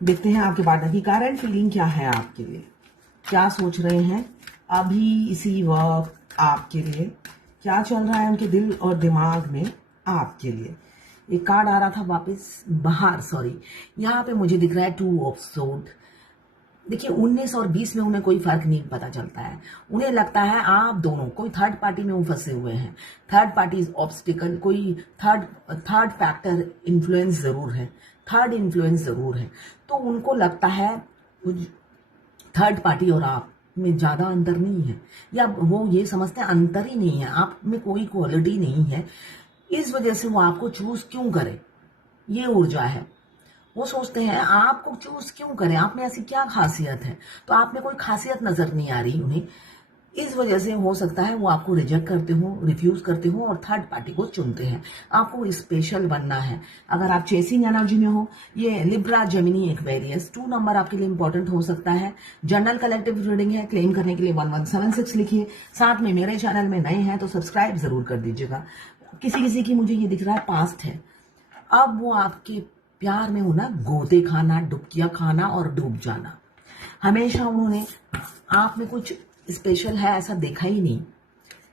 देखते हैं आपके पार्टनर की करंट फीलिंग क्या है आपके लिए, क्या सोच रहे हैं अभी इसी वक्त आपके लिए, क्या चल रहा है उनके दिल और दिमाग में आपके लिए। एक कार्ड आ रहा था वापस बाहर, सॉरी, यहाँ पे मुझे दिख रहा है 2 ऑफ सोर्ड। देखिए 19 और 20 में उन्हें कोई फर्क नहीं पता चलता है। उन्हें लगता है आप दोनों कोई थर्ड पार्टी में फंसे हुए हैं। थर्ड पार्टी इज ऑब्स्टिकल, कोई थर्ड फैक्टर इन्फ्लुएंस जरूर है, थर्ड इन्फ्लुएंस जरूर है। तो उनको लगता है थर्ड पार्टी और आप में ज्यादा अंतर नहीं है, या वो ये समझते हैं अंतर ही नहीं है, आप में कोई क्वालिटी नहीं है। इस वजह से वो आपको चूज क्यों करे, ये ऊर्जा है। वो सोचते हैं आपको चूज क्यों करें, आप में ऐसी क्या खासियत है। तो आप में कोई खासियत नजर नहीं आ रही उन्हें। इस वजह से हो सकता है वो आपको रिजेक्ट करते हो, रिफ्यूज करते हो और थर्ड पार्टी को चुनते हैं। आपको स्पेशल बनना है। अगर आप चेसिंग एनर्जी में हो, ये लिब्रा, जेमिनी, एक्वेरियस, 2 नंबर आपके लिए इंपॉर्टेंट हो सकता है। जनरल कलेक्टिव रीडिंग है, क्लेम करने के लिए 1176 लिखिए। साथ में मेरे चैनल में नए हैं तो सब्सक्राइब जरूर कर दीजिएगा। किसी किसी की मुझे ये दिख रहा है पास्ट है, अब वो आपके प्यार में होना, गोते खाना, डुबकियां खाना और डूब जाना। हमेशा उन्होंने आप में कुछ स्पेशल है ऐसा देखा ही नहीं।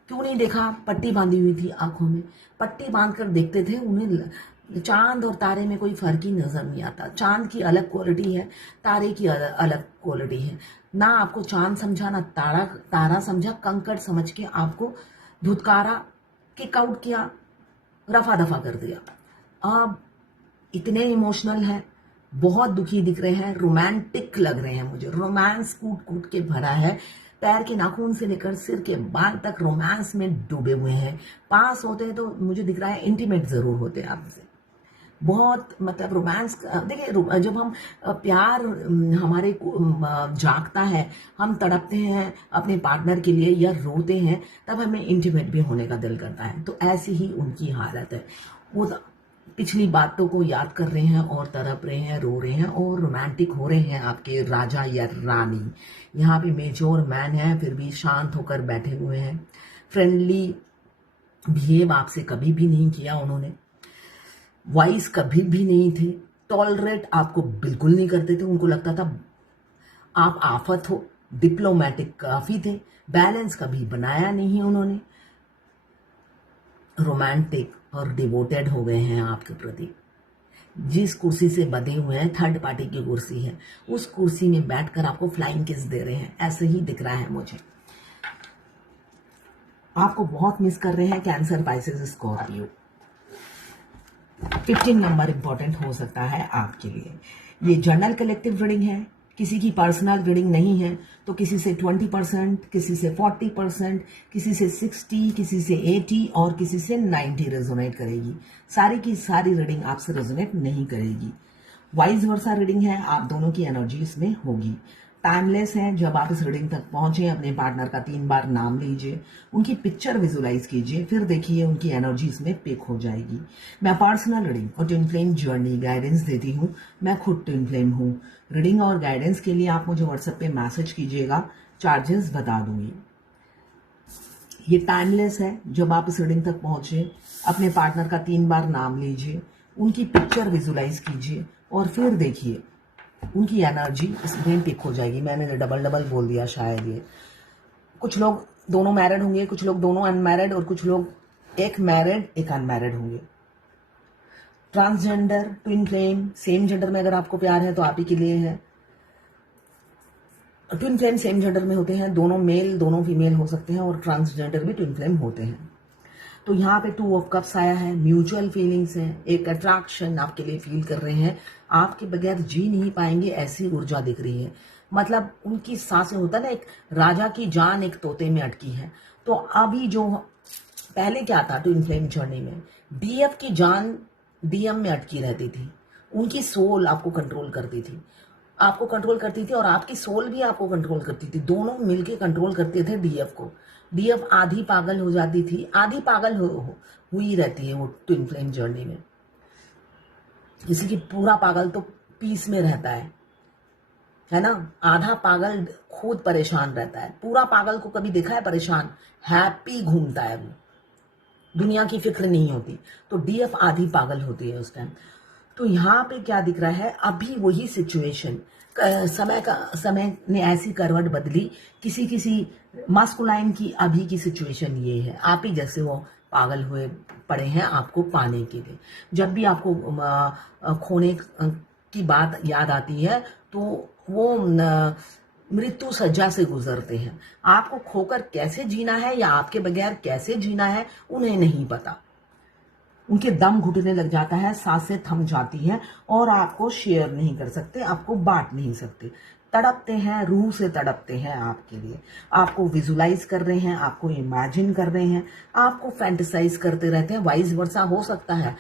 क्यों नहीं देखा? पट्टी बांधी हुई थी आंखों में, पट्टी बांध कर देखते थे। उन्हें चांद और तारे में कोई फर्क ही नजर नहीं आता। चांद की अलग क्वालिटी है, तारे की अलग क्वालिटी है। ना आपको चांद समझा, ना तारा समझा, कंकड़ समझ के आपको धुतकारा, किक आउट किया, रफा दफा कर दिया। अब इतने इमोशनल हैं, बहुत दुखी दिख रहे हैं, रोमांटिक लग रहे हैं मुझे। रोमांस कूट कूट के भरा है, पैर के नाखून से लेकर सिर के बाल तक रोमांस में डूबे हुए हैं। पास होते हैं तो मुझे दिख रहा है इंटीमेट जरूर होते हैं आपसे, बहुत मतलब रोमांस। देखिए जब हम प्यार हमारे जागता है, हम तड़पते हैं अपने पार्टनर के लिए या रोते हैं, तब हमें इंटीमेट भी होने का दिल करता है। तो ऐसी ही उनकी हालत है। वो पिछली बातों को याद कर रहे हैं और तड़प रहे हैं, रो रहे हैं और रोमांटिक हो रहे हैं आपके राजा या रानी। यहाँ पे मेच्योर मैन है, फिर भी शांत होकर बैठे हुए हैं। फ्रेंडली बिहेव आपसे कभी भी नहीं किया उन्होंने, वाइस कभी भी नहीं थे, टॉलरेट आपको बिल्कुल नहीं करते थे। उनको लगता था आप आफत हो। डिप्लोमेटिक काफी थे, बैलेंस कभी बनाया नहीं उन्होंने। रोमांटिक और डिवोटेड हो गए हैं आपके प्रति। जिस कुर्सी से बंधे हुए हैं, थर्ड पार्टी की कुर्सी है, उस कुर्सी में बैठकर आपको फ्लाइंग किस दे रहे हैं, ऐसे ही दिख रहा है मुझे। आपको बहुत मिस कर रहे हैं cancer, Pisces, Scorpio. 15 number important हो सकता है आपके लिए। ये जर्नल कलेक्टिव रीडिंग है, किसी की पर्सनल रीडिंग नहीं है। तो किसी से 20%, किसी से 40%, किसी से 60, किसी से 80 और किसी से 90 रेजोनेट करेगी। सारी की सारी रीडिंग आपसे रेजोनेट नहीं करेगी। वाइस वर्सा रीडिंग है, आप दोनों की एनर्जी इसमें होगी। टाइमलेस है। जब आप इस रीडिंग तक पहुंचे, अपने पार्टनर का 3 बार नाम लीजिए, उनकी पिक्चर विजुलाइज कीजिए, फिर देखिए उनकी एनर्जी इसमें पिक हो जाएगी। मैं पर्सनल रीडिंग और ट्विन फ्लेम जर्नी गाइडेंस देती हूँ। मैं खुद ट्विन फ्लेम हूँ। रीडिंग और गाइडेंस के लिए आप मुझे व्हाट्सएप पे मैसेज कीजिएगा, चार्जेस बता दूंगी। ये टाइमलेस है। जब आप इस रीडिंग तक पहुंचे, अपने पार्टनर का 3 बार नाम लीजिए, उनकी पिक्चर विजुलाइज कीजिए और फिर देखिए उनकी एनर्जी इसमें पिक हो जाएगी। मैंने डबल डबल बोल दिया शायद। ये कुछ लोग दोनों मैरिड होंगे, कुछ लोग दोनों अनमैरिड और कुछ लोग एक मैरिड एक अनमैरिड होंगे। Transgender, twin flame, same gender में अगर आपको प्यार है तो आप ही के लिए है। ट्विन फ्लेम सेम जेंडर में होते हैं, दोनों मेल दोनों फीमेल हो सकते हैं और ट्रांसजेंडर भी ट्विन फ्लेम होते हैं। तो यहाँ पे 2 ऑफ कप्स आया है, म्यूचुअल फीलिंग्स है, एक अट्रैक्शन आपके लिए फील कर रहे हैं। आपके बगैर जी नहीं पाएंगे ऐसी ऊर्जा दिख रही है। मतलब उनकी सांसें, होता है ना, एक राजा की जान एक तोते में अटकी है। तो अभी जो पहले क्या था ट्विन फ्लेम जर्नी में, डीएफ की जान डीएम में अटकी रहती थी। उनकी सोल आपको कंट्रोल करती थी, आपको कंट्रोल करती थी और आपकी सोल भी आपको कंट्रोल करती थी। दोनों मिलके कंट्रोल करते थे डीएफ को। डीएफ आधी पागल हो जाती थी, आधी पागल हुई रहती है वो ट्विन फ्लेम जर्नी में। किसी की पूरा पागल तो पीस में रहता है ना। आधा पागल खुद परेशान रहता है। पूरा पागल को कभी देखा है परेशान? हैप्पी घूमता है वो, दुनिया की फिक्र नहीं होती। तो डीएफ आधी पागल होती है उस टाइम। तो यहाँ पे क्या दिख रहा है, अभी वही सिचुएशन, समय ने ऐसी करवट बदली, किसी किसी मास्कुलाइन की अभी की सिचुएशन ये है, आप ही जैसे वो पागल हुए पड़े हैं आपको पाने के लिए। जब भी आपको खोने की बात याद आती है तो वो मृत्यु सज्जा से गुजरते हैं। आपको खोकर कैसे जीना है या आपके बगैर कैसे जीना है उन्हें नहीं पता। उनके दम घुटने लग जाता है, सांसें थम जाती हैं और आपको शेयर नहीं कर सकते, आपको बांट नहीं सकते। तड़पते हैं, रूह से तड़पते हैं आपके लिए। आपको विजुलाइज कर रहे हैं, आपको इमेजिन कर रहे हैं, आपको फैंटेसाइज करते रहते हैं। वाइस वर्सा हो सकता है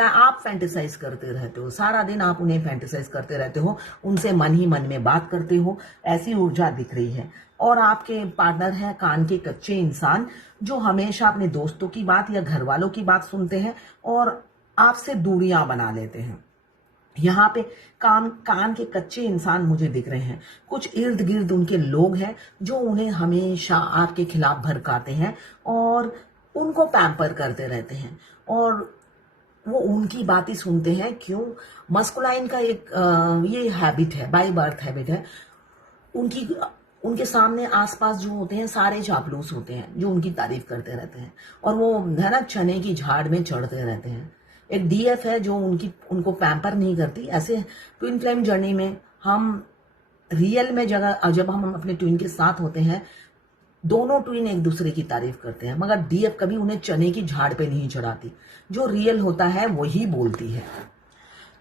आप फैंटेसाइज करते रहते हो, सारा दिन आप उन्हें फैंटेसाइज करते रहते हो, उनसे मन ही मन में बात करते हो, ऐसी ऊर्जा दिख रही है। और आपके पार्टनर हैं कान के कच्चे इंसान, जो हमेशा अपने दोस्तों की बात या घर वालों की बात सुनते हैं और आपसे दूरियां बना लेते हैं। यहाँ पे कान के कच्चे इंसान मुझे दिख रहे हैं। कुछ इर्द गिर्द उनके लोग हैं जो उन्हें हमेशा आपके खिलाफ भड़काते हैं और उनको पैम्पर करते रहते हैं और वो उनकी बातें सुनते हैं। क्यों? मस्कुलाइन का एक ये हैबिट है, बाय बर्थ हैबिट है। उनके सामने आसपास जो होते हैं सारे चापलूस होते हैं जो उनकी तारीफ करते रहते हैं और वो है ना चने की झाड़ में चढ़ते रहते हैं। एक डीएफ है जो उनको पैम्पर नहीं करती। ऐसे ट्विन फ्लेम जर्नी में हम रियल में जब हम अपने ट्विन के साथ होते हैं, दोनों ट्विन एक दूसरे की तारीफ करते हैं, मगर डीएफ कभी उन्हें चने की झाड़ पे नहीं चढ़ाती। जो रियल होता है वही बोलती है।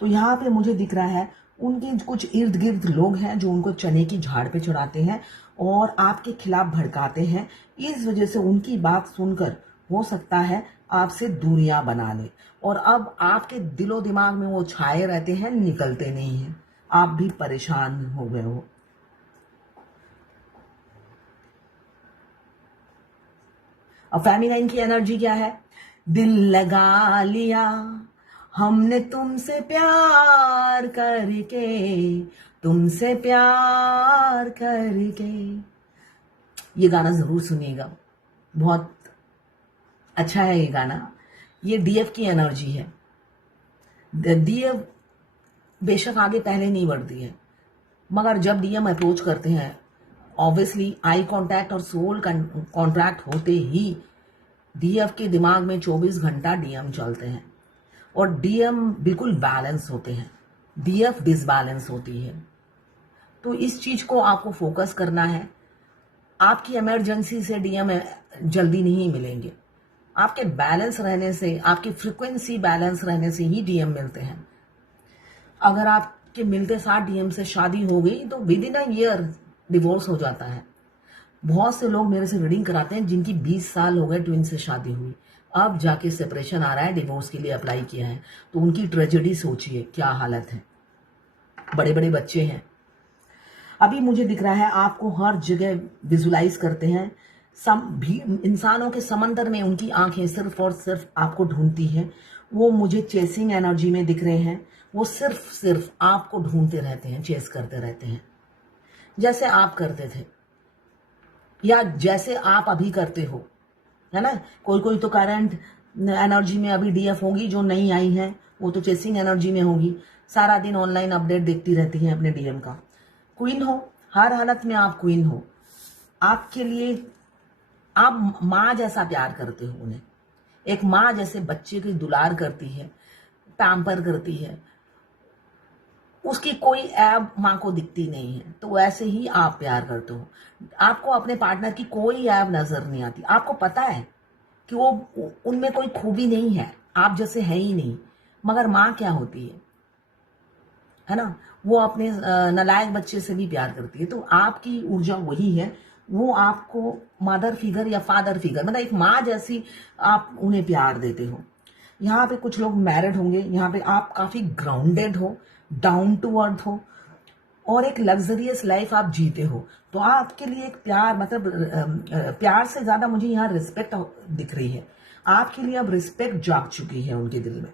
तो यहाँ पे मुझे दिख रहा है उनके कुछ इर्द गिर्द लोग हैं जो उनको चने की झाड़ पे चढ़ाते हैं और आपके खिलाफ भड़काते हैं। इस वजह से उनकी बात सुनकर हो सकता है आपसे दूरियां बना ले और अब आपके दिलो दिमाग में वो छाए रहते हैं, निकलते नहीं हैं। आप भी परेशान हो गए हो। अब फेमिनाइन की एनर्जी क्या है? दिल लगा लिया हमने तुमसे प्यार करके, तुमसे प्यार करके। ये गाना जरूर सुनिएगा, बहुत अच्छा है ये गाना। ये डीएफ की एनर्जी है। डीएफ बेशक आगे पहले नहीं बढ़ती है, मगर जब डीएम अप्रोच करते हैं, ऑब्वियसली आई कांटेक्ट और सोल कॉन्ट्रैक्ट होते ही डीएफ के दिमाग में 24 घंटा डीएम चलते हैं और डीएम बिल्कुल बैलेंस होते हैं, डीएफ डिसबैलेंस होती है। तो इस चीज को आपको फोकस करना है। आपकी इमरजेंसी से डीएम जल्दी नहीं मिलेंगे, आपके बैलेंस रहने से, आपकी फ्रीक्वेंसी बैलेंस रहने से ही डीएम मिलते हैं। अगर आपके मिलते साथ डीएम से शादी हो गई तो with in a year divorce हो जाता है। बहुत से लोग मेरे से रीडिंग कराते हैं जिनकी 20 साल हो गए ट्विन से शादी हुई, अब जाके सेपरेशन आ रहा है, डिवोर्स के लिए अप्लाई किया है, तो उनकी ट्रेजेडी सोचिए क्या हालत है। बड़े बड़े बच्चे हैं। अभी मुझे दिख रहा है आपको हर जगह विजुलाइज करते हैं, इंसानों के समंदर में उनकी आंखें सिर्फ और सिर्फ आपको ढूंढती हैं। वो मुझे चेसिंग एनर्जी में दिख रहे हैं। वो सिर्फ आपको ढूंढते रहते हैं, चेस करते रहते हैं, जैसे आप करते थे या जैसे आप अभी करते हो, है ना। कोई तो करंट एनर्जी में अभी डीएफ होगी जो नहीं आई है, वो तो चेसिंग एनर्जी में होगी। सारा दिन ऑनलाइन अपडेट देखती रहती है अपने डीएम का। क्वीन हो, हर हालत में आप क्वीन हो। आपके लिए आप माँ जैसा प्यार करते हो उन्हें। एक माँ जैसे बच्चे की दुलार करती है, पैम्पर करती है, उसकी कोई ऐब माँ को दिखती नहीं है, तो वैसे ही आप प्यार करते हो। आपको अपने पार्टनर की कोई ऐब नजर नहीं आती। आपको पता है कि वो उनमें कोई खूबी नहीं है, आप जैसे है ही नहीं। मगर माँ क्या होती है ना, वो अपने नालायक बच्चे से भी प्यार करती है। तो आपकी ऊर्जा वही है, वो आपको मदर फिगर या फादर फिगर, मतलब एक माँ जैसी आप उन्हें प्यार देते हो। यहाँ पे कुछ लोग मैरिड होंगे, यहाँ पे आप काफी ग्राउंडेड हो, डाउन टू अर्थ हो और एक लग्जरियस लाइफ आप जीते हो। तो आपके लिए एक प्यार, मतलब प्यार से ज्यादा मुझे यहाँ रिस्पेक्ट दिख रही है। आपके लिए अब रिस्पेक्ट जाग चुकी है उनके दिल में।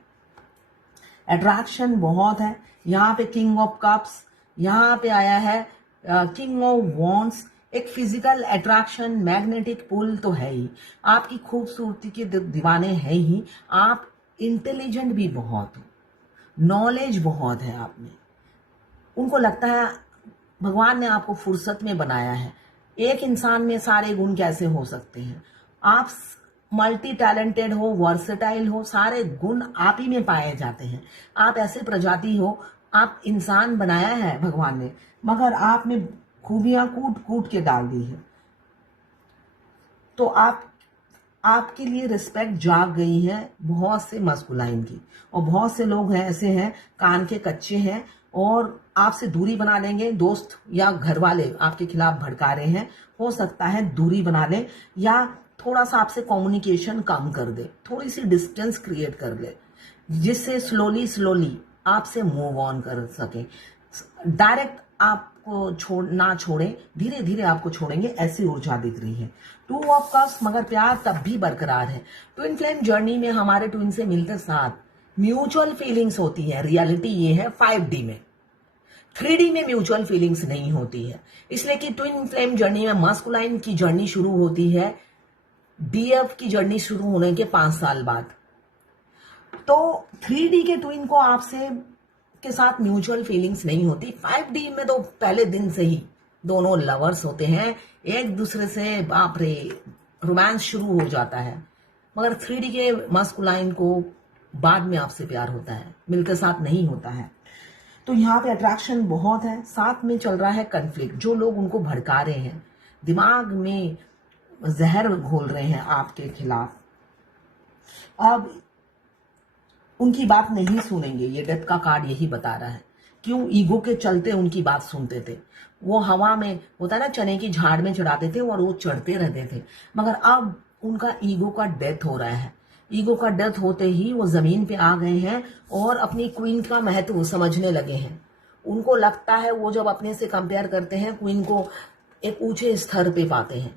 अट्रैक्शन बहुत है। यहाँ पे किंग ऑफ कप्स, यहाँ पे आया है किंग ऑफ वॉन्ड्स। एक फिजिकल अट्रैक्शन, मैग्नेटिक पुल तो है ही। आपकी खूबसूरती के दीवाने हैं ही। आप इंटेलिजेंट भी बहुत हो, नॉलेज बहुत है आप में। उनको लगता है भगवान ने आपको फुर्सत में बनाया है। एक इंसान में सारे गुण कैसे हो सकते हैं? आप मल्टी टैलेंटेड हो, वर्सेटाइल हो, सारे गुण आप ही में पाए जाते हैं। आप ऐसे प्रजाति हो, आप इंसान बनाया है भगवान ने, मगर आप में खूबियां कूट कूट के डाल दी है। तो आपके लिए रिस्पेक्ट जाग गई है बहुत से मस्कुलाइन की, और बहुत से लोग हैं ऐसे हैं कान के कच्चे हैं और आपसे दूरी बना लेंगे। दोस्त या घर वाले आपके खिलाफ भड़का रहे हैं, हो सकता है दूरी बना ले या थोड़ा सा आपसे कम्युनिकेशन कम कर दे, थोड़ी सी डिस्टेंस क्रिएट कर ले, जिससे स्लोली आपसे मूव ऑन कर सके। डायरेक्ट आपको ना छोड़े, धीरे धीरे आपको छोड़ेंगे, ऐसी ऊर्जा दिख रही है। 2 ऑफ कप्स, मगर प्यार तब भी बरकरार है। ट्विन फ्लेम जर्नी में हमारे ट्विन से मिलते साथ म्यूचुअल फीलिंग्स होती है। रियलिटी ये है 5D में, 3D में म्यूचुअल फीलिंग्स नहीं होती है। इसलिए कि ट्विन फ्लेम जर्नी में मस्कुलाइन की जर्नी शुरू होती है DF की जर्नी शुरू होने के 5 साल बाद। तो 3D के ट्विन को आपसे के साथ म्यूचुअल फीलिंग्स नहीं होती। 5D में तो पहले दिन से ही दोनों लवर्स होते हैं, एक दूसरे से बाप रे रोमांस शुरू हो जाता है। मगर 3D के मस्कुलाइन को बाद में आपसे प्यार होता है, मिलकर साथ नहीं होता है। तो यहाँ पे अट्रैक्शन बहुत है, साथ में चल रहा है कन्फ्लिक्ट। जो लोग उनको भड़का रहे हैं, दिमाग में जहर घोल रहे हैं आपके खिलाफ, अब उनकी बात नहीं सुनेंगे। ये डेथ का कार्ड यही बता रहा है। क्यों? ईगो के चलते उनकी बात सुनते थे। वो हवा में होता है ना, चने की झाड़ में चढ़ाते थे और वो चढ़ते रहते थे। मगर अब उनका ईगो का डेथ हो रहा है। ईगो का डेथ होते ही वो जमीन पे आ गए हैं और अपनी क्वीन का महत्व समझने लगे हैं। उनको लगता है वो जब अपने से कंपेयर करते हैं, क्वीन को एक ऊंचे स्तर पे पाते हैं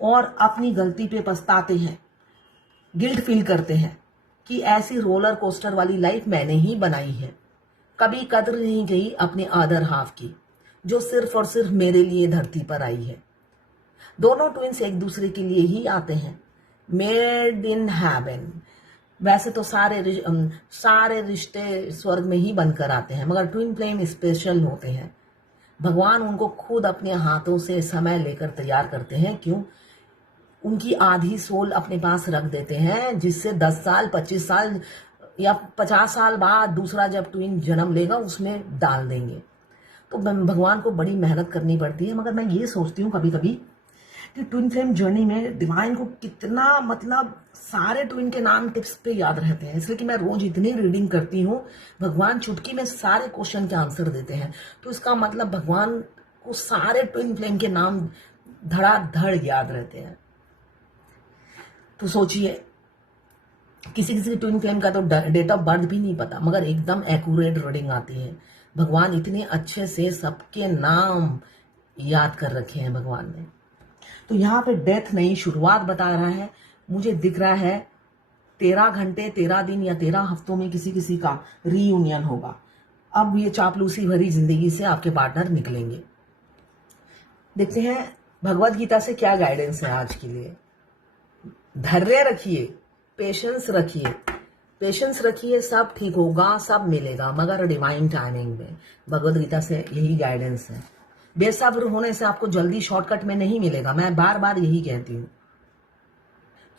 और अपनी गलती पे पछताते हैं, गिल्ट फील करते हैं कि ऐसी रोलर कोस्टर वाली लाइफ मैंने ही बनाई है। कभी कदर नहीं गई अपने अदर हाफ की, जो सिर्फ और सिर्फ मेरे लिए धरती पर आई है। दोनों ट्विंस एक दूसरे के लिए ही आते हैं, मेड इन हेवन। वैसे तो सारे रिश्ते स्वर्ग में ही बनकर आते हैं, मगर ट्विन फ्लेम स्पेशल होते हैं। भगवान उनको खुद अपने हाथों से समय लेकर तैयार करते हैं। क्यों? उनकी आधी सोल अपने पास रख देते हैं, जिससे 10 साल 25 साल या 50 साल बाद दूसरा जब ट्विन जन्म लेगा उसमें डाल देंगे। तो भगवान को बड़ी मेहनत करनी पड़ती है। मगर मैं ये सोचती हूँ कभी कभी कि ट्विन फ्लेम जर्नी में डिवाइन को कितना सारे ट्विन के नाम टिप्स पे याद रहते हैं। इसलिए कि मैं रोज इतनी रीडिंग करती हूँ, भगवान चुटकी में सारे क्वेश्चन के आंसर देते हैं। तो इसका मतलब भगवान को सारे ट्विन फ्लेम के नाम धड़ाधड़ याद रहते हैं। तो सोचिए, किसी किसी ट्विन फ्लेम का तो डेट ऑफ बर्थ भी नहीं पता, मगर एकदम एक्यूरेट रीडिंग आती है। भगवान इतने अच्छे से सबके नाम याद कर रखे हैं भगवान ने। तो यहाँ पे डेथ नई शुरुआत बता रहा है। मुझे दिख रहा है 13 घंटे 13 दिन या 13 हफ्तों में किसी किसी का रीयूनियन होगा। अब ये चापलूसी भरी जिंदगी से आपके पार्टनर निकलेंगे। देखते हैं भगवत गीता से क्या गाइडेंस है आज के लिए। धैर्य रखिए, पेशेंस रखिए, सब ठीक होगा, सब मिलेगा, मगर डिवाइन टाइमिंग में। भगवत गीता से यही गाइडेंस है। बेसब्र होने से आपको जल्दी शॉर्टकट में नहीं मिलेगा, मैं बार बार यही कहती हूँ।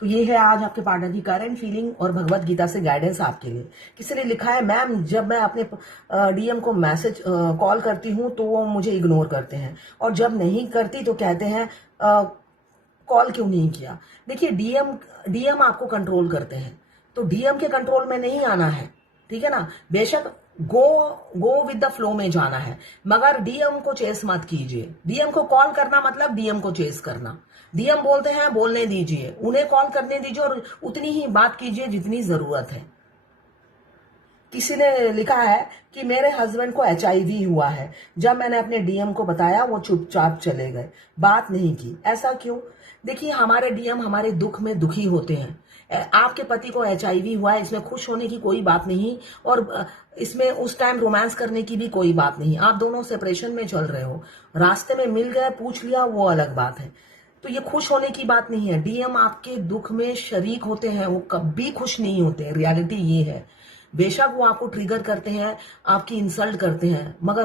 तो ये है आज आपके पार्टनर की करंट फीलिंग और भगवत गीता से गाइडेंस आपके लिए। किसी ने लिखा है, मैम जब मैं अपने डीएम को मैसेज कॉल करती हूँ तो वो मुझे इग्नोर करते हैं, और जब नहीं करती तो कहते हैं कॉल क्यों नहीं किया। देखिए, डीएम आपको कंट्रोल करते हैं, तो डीएम के कंट्रोल में नहीं आना है, ठीक है ना। बेशक गो विद द फ्लो में जाना है, मगर डीएम को चेस मत कीजिए। डीएम को कॉल करना मतलब डीएम को चेस करना। डीएम बोलते हैं, बोलने दीजिए, उन्हें कॉल करने दीजिए और उतनी ही बात कीजिए जितनी जरूरत है। किसी ने लिखा है कि मेरे हस्बैंड को HIV हुआ है, जब मैंने अपने डीएम को बताया वो चुपचाप चले गए, बात नहीं की। ऐसा क्यों? देखिए, हमारे डीएम हमारे दुख में दुखी होते हैं। आपके पति को HIV हुआ है, इसमें खुश होने की कोई बात नहीं, और इसमें उस टाइम रोमांस करने की भी कोई बात नहीं। आप दोनों सेपरेशन में चल रहे हो, रास्ते में मिल गए, पूछ लिया, वो अलग बात है। तो ये खुश होने की बात नहीं है। डीएम आपके दुख में शरीक होते हैं, वो कभी खुश नहीं होते। रियलिटी ये है। बेशक वो आपको ट्रिगर करते हैं, आपकी इंसल्ट करते हैं, मगर